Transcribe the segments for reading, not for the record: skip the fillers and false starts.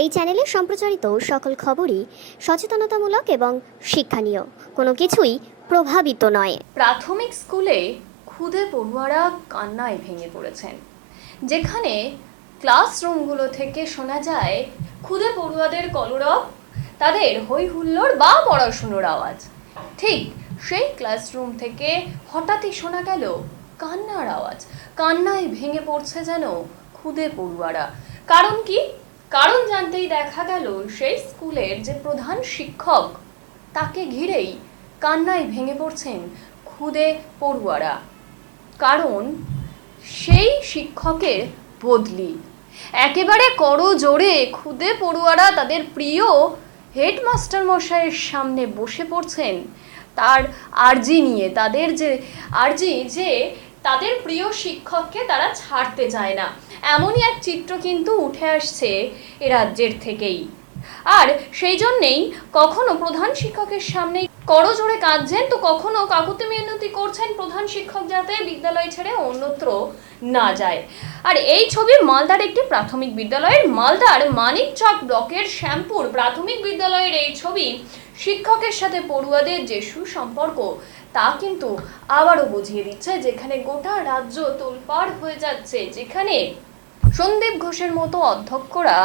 এই চ্যানেলে সম্প্রচারিত সকল খবরই সচেতনতামূলক এবং শিক্ষণীয়, কোনো কিছুই প্রভাবিত নয়। প্রাথমিক স্কুলে ক্ষুদে পড়ুয়ারা কান্নায় ভেঙে পড়েছেন, যেখানে ক্লাসরুমগুলো থেকে শোনা যায় ক্ষুদে পড়ুয়াদের কলরব, তাদের হই হুল্লোড় বা পড়াশুনোর আওয়াজ। ঠিক সেই ক্লাসরুম থেকে হঠাৎই শোনা গেল কান্নার আওয়াজ। কান্নায় ভেঙে পড়ছে যেন ক্ষুদে পড়ুয়ারা। কারণ কি? কারণ জানতেই দেখা গেল সেই স্কুলের যে প্রধান শিক্ষক, তাকে ঘিরেই কান্নায় ভেঙে পড়ছেন ক্ষুদে পড়ুয়ারা। কারণ সেই শিক্ষকের বদলি। একেবারে করজোড়ে ক্ষুদে পড়ুয়ারা তাদের প্রিয় হেডমাস্টার মশাইয়ের সামনে বসে পড়ছেন তার আর্জি নিয়ে। তাদের যে আর্জি যে তাদের প্রিয় শিক্ষককে তারা ছাড়তে চায় না, এমনই এক চিত্র কিন্তু উঠে আসছে এ রাজ্যের থেকেই। আর সেই জন্যেই কখনো প্রধান শিক্ষকের সামনে করজোড়ে কাঁদছেন, তো কখনো কাকুতি মিনতি করছেন প্রধান শিক্ষক যাতে বিদ্যালয় ছেড়ে অন্যত্র না যায়। আর এই ছবি মালদার একটি প্রাথমিক বিদ্যালয়ের, মালদার মানিকচক ব্লকের শ্যামপুর প্রাথমিক বিদ্যালয়ের এই ছবি। শিক্ষকের সাথে পড়ুয়াদের যে সুসম্পর্ক তা কিন্তু আবারও বুঝিয়ে দিচ্ছে, যেখানে গোটা রাজ্য তোলপাড় হয়ে যাচ্ছে, যেখানে সন্দীপ ঘোষের মতো অধ্যক্ষরা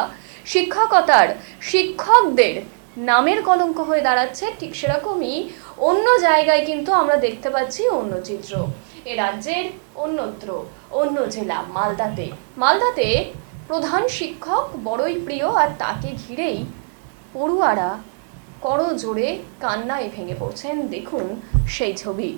শিক্ষকদের নামের কলঙ্ক হয়ে দাঁড়াচ্ছে, ঠিক সেরকমই অন্য জায়গায় কিন্তু আমরা দেখতে পাচ্ছি অন্য চিত্র। এ রাজ্যের অন্যত্র অন্য জেলা মালদাতে প্রধান শিক্ষক বড়ই প্রিয়, আর তাকে ঘিরেই পড়ুয়ারা করজোড়ে কান্নায় ভেঙে পড়ছেন। দেখুন সেই ছবি।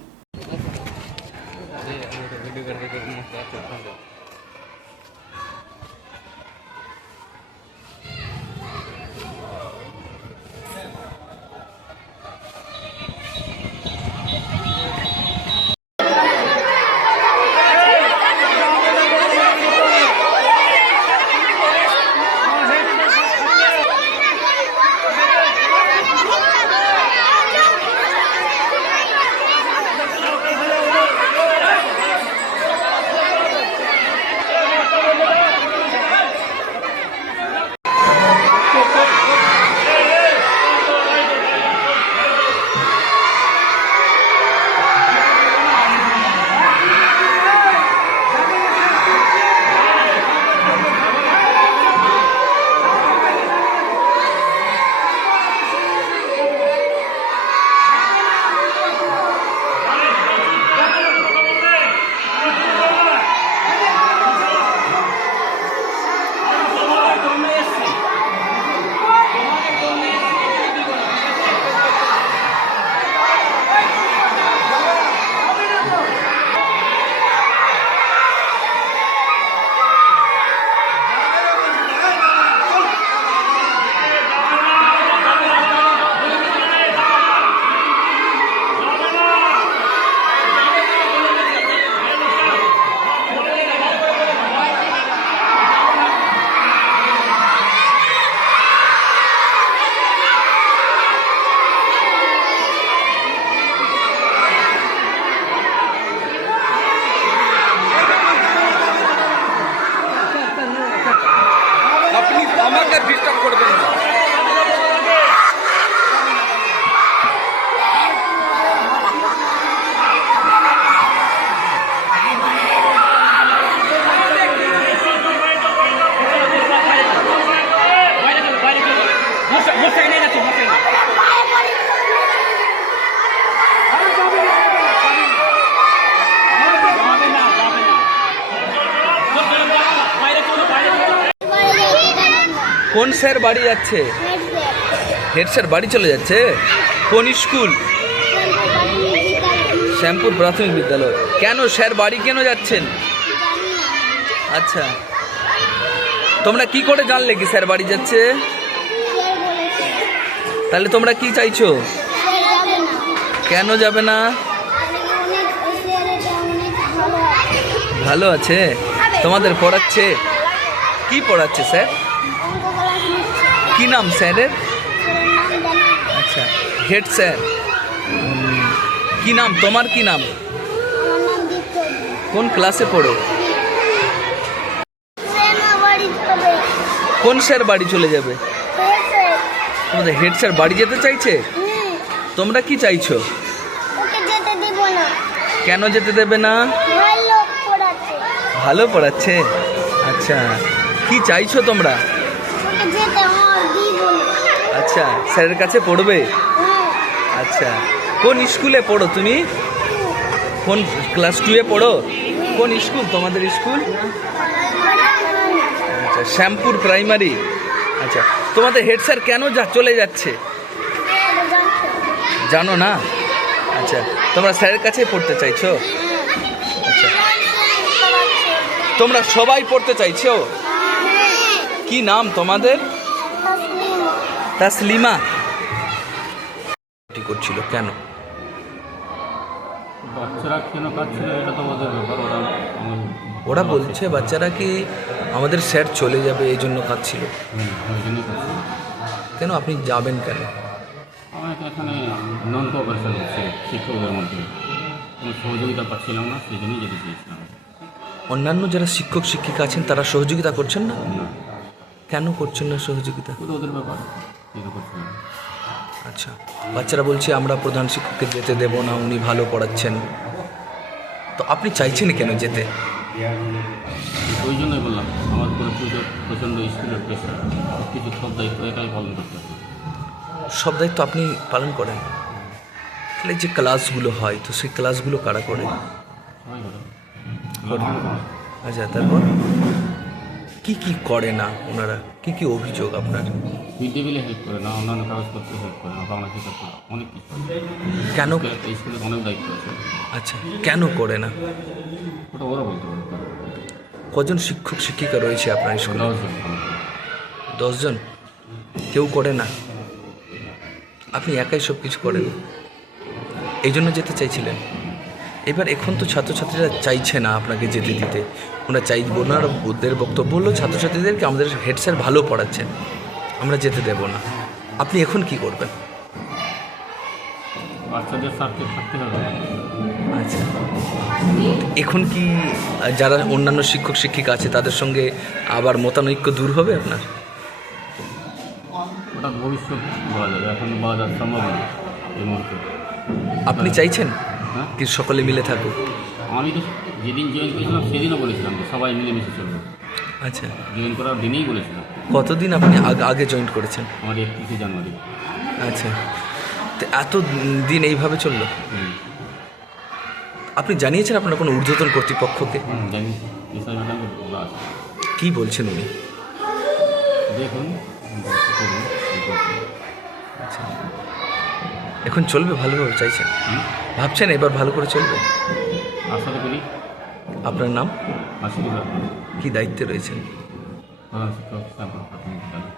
কোন স্যার বাড়ি যাচ্ছে? হেড স্যার বাড়ি চলে যাচ্ছে? কোন স্কুল? শ্যামপুর প্রাথমিক বিদ্যালয়। কেন স্যার বাড়ি কেন যাচ্ছেন? আচ্ছা, তোমরা কি করে জানলে কি স্যার বাড়ি যাচ্ছে? তাহলে তোমরা কি চাইছো? কেন যাবে না? ভালো আছে? তোমাদের পড়াচ্ছে? কি পড়াচ্ছে স্যার? কি নাম স্যারের? আচ্ছা, হেড স্যার। কি নাম তোমার? কি নাম? কোন ক্লাসে পড়ো? কোন স্যার বাড়ি চলে যাবে? তোমাদের হেড স্যার বাড়ি যেতে চাইছে? তোমরা কি চাইছো? ওকে যেতে দেব না। কেন যেতে দেবে না? ভালো পড়াচ্ছে। ভালো পড়াচ্ছে? আচ্ছা, কি চাইছো তোমরা? ওকে যেতে আমার দিব না। আচ্ছা, স্যারের কাছে পড়বে? আচ্ছা, কোন স্কুলে পড়ো তুমি? কোন ক্লাস 2-এ পড়ো? কোন স্কুল তোমাদের স্কুল? আচ্ছা, শ্যামপুর প্রাইমারি। আচ্ছা, তোমাদের হেড স্যার কেন চলে যাচ্ছে জানো না? আচ্ছা, তোমরা স্যারের কাছে পড়তে চাইছো? আচ্ছা, তোমরা সবাই পড়তে চাইছো? কি নাম তোমাদের? তাসলিমা। কি করছিল কেন? বাচ্চারা কেন কাঁদছিল এটা তো ওদের ব্যাপার। ওরা বলছে বাচ্চারা কি আমাদের স্যার চলে যাবে এই জন্য কাঁদছিল। ওই জন্যই কাঁদছিল। কেন আপনি যাবেন কেন? আমার এখানে নন কোঅপারেশন হচ্ছে শিক্ষকদের মধ্যে, কোনো সহযোগিতা পাচ্ছিলাম না, সেই জন্যই যেতে চেয়েছিলাম। অন্যান্য যারা শিক্ষক শিক্ষিকা আছেন তারা সহযোগিতা করছেন না? না, কেন করছেন না সহযোগিতা? ওটা ওদের ব্যাপার, যেতে করছিলাম। আচ্ছা, বাচ্চারা বলছে আমরা প্রধান শিক্ষককে যেতে দেব না, উনি ভালো পড়াচ্ছেন। তো আপনি চাইছেন কেন যেতে? ওই জন্যই বললাম, আমার উপরে প্রচণ্ড স্কুলের প্রেশার, কিছু সব দায়িত্ব একাই পালন করতে হবে। সব দায়িত্ব আপনি পালন করেন? তাহলে যে ক্লাসগুলো হয় তো সেই ক্লাসগুলো কারা করে? সবাই করে। আচ্ছা, তারপর কি কি করে না ওনারা? কি কি অভিযোগ আপনার? মিড ডে মিলে হেল্প করে না, অন্যান্য কাগজপত্র হেল্প করে না, বাংলা শিক্ষা অনেক কিছু। কেন? স্কুলে অনেক দায়িত্ব আছে। আচ্ছা, কেন করে না? ওটা ওরা বলতে পারে। কজন শিক্ষক শিক্ষিকা রয়েছে আপনার স্কুলে? 10 জন। 10 জন? কেউ করে না? আপনি একাই সব কিছু করেন, এই জন্য যেতে চাইছিলেন। এবার এখন তো ছাত্রছাত্রীরা চাইছে না আপনাকে যেতে দিতে, ওরা ওনার ওদের বক্তব্য হলো ছাত্রছাত্রীদেরকে আমাদের হেড স্যার ভালো পড়াচ্ছেন, আমরা যেতে দেব না। আপনি এখন কি করবেন? বাচ্চাদের স্বার্থে থাকতে হবে। আচ্ছা, এখন কি যারা অন্যান্য শিক্ষক শিক্ষিকা আছে তাদের সঙ্গে আবার মতানৈক্য দূর হবে আপনার? ওটা ভবিষ্যৎ বলা যাবে, এখন বলা যাওয়া সম্ভব না এই মুহূর্তে। আপনি চাইছেন হ্যাঁ, কি সকলে মিলে থাকুক? আমি তো যেদিন জয়েন করেছিলাম সেদিনও বলেছিলাম যে সবাই মিলেমিশে চলবে। আচ্ছা, জয়েন করার দিনেই বলেছিলাম। কতদিন আপনি আগে জয়েন করেছেন? আমার 31শে জানুয়ারি। আচ্ছা, তো এত দিন এইভাবে চললো? আপনি জানিয়েছেন আপনার কোনো ঊর্ধ্বতন কর্তৃপক্ষকে? জানি এসআই ম্যাডামকে বলা আছে। কি বলছেন উনি? দেখুন করুন, কি করছে। আচ্ছা, এখন চলবে ভালোভাবে চাইছেন? ভাবছেন এবার ভালো করে চলবে? আশা করি। আপনার নাম? আশীর্বাদ। কি দায়িত্বে রয়েছেন? প্রধান শিক্ষক শ্যামপুর প্রাথমিক বিদ্যালয়।